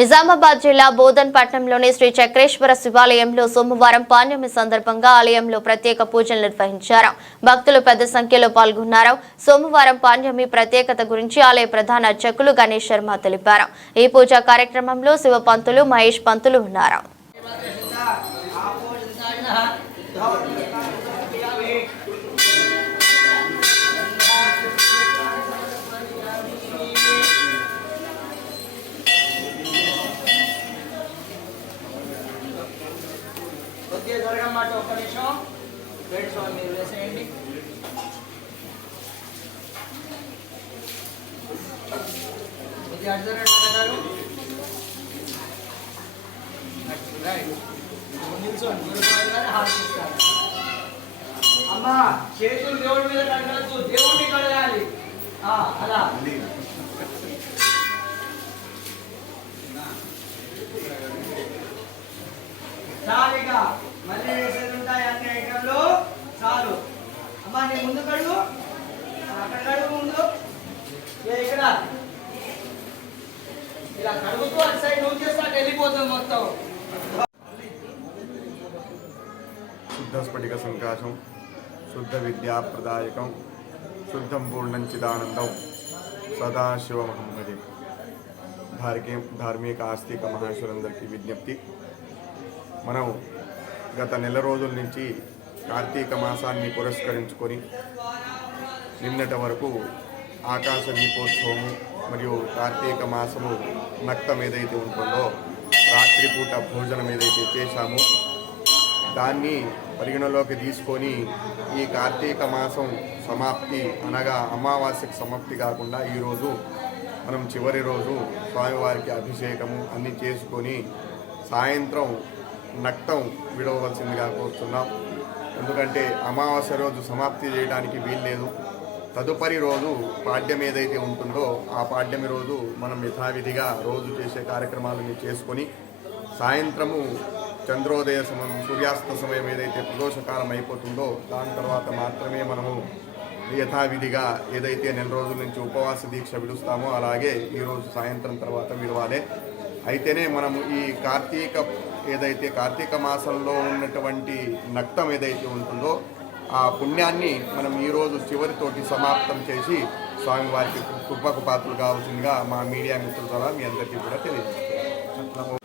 నిజామాబాద్ జిల్లా బోధన్పట్నంలోని శ్రీ చక్రేశ్వర శివాలయంలో సోమవారం పాణ్యమి సందర్భంగా ఆలయంలో ప్రత్యేక పూజలు నిర్వహించారు. భక్తులు పెద్ద సంఖ్యలో పాల్గొన్నారు. సోమవారం పాణ్యమి ప్రత్యేకత గురించి ఆలయ ప్రధాన అర్చకులు గణేష్ శర్మ తెలిపారు. ఈ పూజా కార్యక్రమంలో శివ పంతులు మహేష్ పంతులు ఉన్నారు. కొద్దిగా జరగమాట ఒక్క నిమిషం. రెడ్ స్వామి మీరు వేసేయండి. ఇది అటు గారు. అమ్మా చేతులు దేవుడి మీద కడగలదు దేవుడిని కడగాలి. అలా. మళ్ళీ వేసేది ఉంటాయి? అన్ని ఐటెంలు చాలు. అమ్మా నీ ముందు కడుగు. అక్కడ కడుగు ముందు. ఇక్కడ. ఇలా కడుగుతూ అటు సైడ్ నువ్వు చేస్తా వెళ్ళిపోతుంది మొత్తం. శుద్ధ స్ఫటిక సంకాశం శుద్ధ విద్యా ప్రదాయకం శుద్ధం పూర్ణం చిదానందం సదాశివమహం ధార్మిక ధార్మిక ఆస్తిక మహేశ్వరందరికీ విజ్ఞప్తి. మనం గత నెల రోజుల నుంచి కార్తీక మాసాన్ని పురస్కరించుకొని నిన్నటి వరకు ఆకాశ దీపోత్సవము మరియు కార్తీక మాసము నక్తం ఏదైతే ఉంటుందో రాత్రిపూట భోజనం ఏదైతే చేశామో దాన్ని పరిగణలోకి తీసుకొని ఈ కార్తీక మాసం సమాప్తి అనగా అమావాస్యకు సమాప్తి కాకుండా ఈరోజు మనం చివరి రోజు స్వామివారికి అభిషేకము అన్నీ చేసుకొని సాయంత్రం నక్తం విడవలసిందిగా కోరుతున్నాం. ఎందుకంటే అమావాస్య రోజు సమాప్తి చేయడానికి వీల్లేదు. తదుపరి రోజు పాడ్యం ఏదైతే ఉంటుందో ఆ పాడ్యమి రోజు మనం యథావిధిగా రోజు చేసే కార్యక్రమాలని చేసుకొని సాయంత్రము చంద్రోదయ సమయం సూర్యాస్త సమయం ఏదైతే ప్రదోషకాలం అయిపోతుందో దాని తర్వాత మాత్రమే మనము యథావిధిగా ఏదైతే నెల రోజుల నుంచి ఉపవాస దీక్ష విడుస్తామో అలాగే ఈరోజు సాయంత్రం తర్వాత విడవాలి. అయితేనే మనము ఈ కార్తీక ఏదైతే కార్తీక మాసంలో ఉన్నటువంటి నక్తం ఏదైతే ఉంటుందో ఆ పుణ్యాన్ని మనం ఈరోజు చివరితోటి సమాప్తం చేసి స్వామివారికి కృపకు పాత్రలు కావాల్సిందిగా మా మీడియా మిత్రుల ద్వారా మీ అందరికీ కూడా తెలియజేస్తాం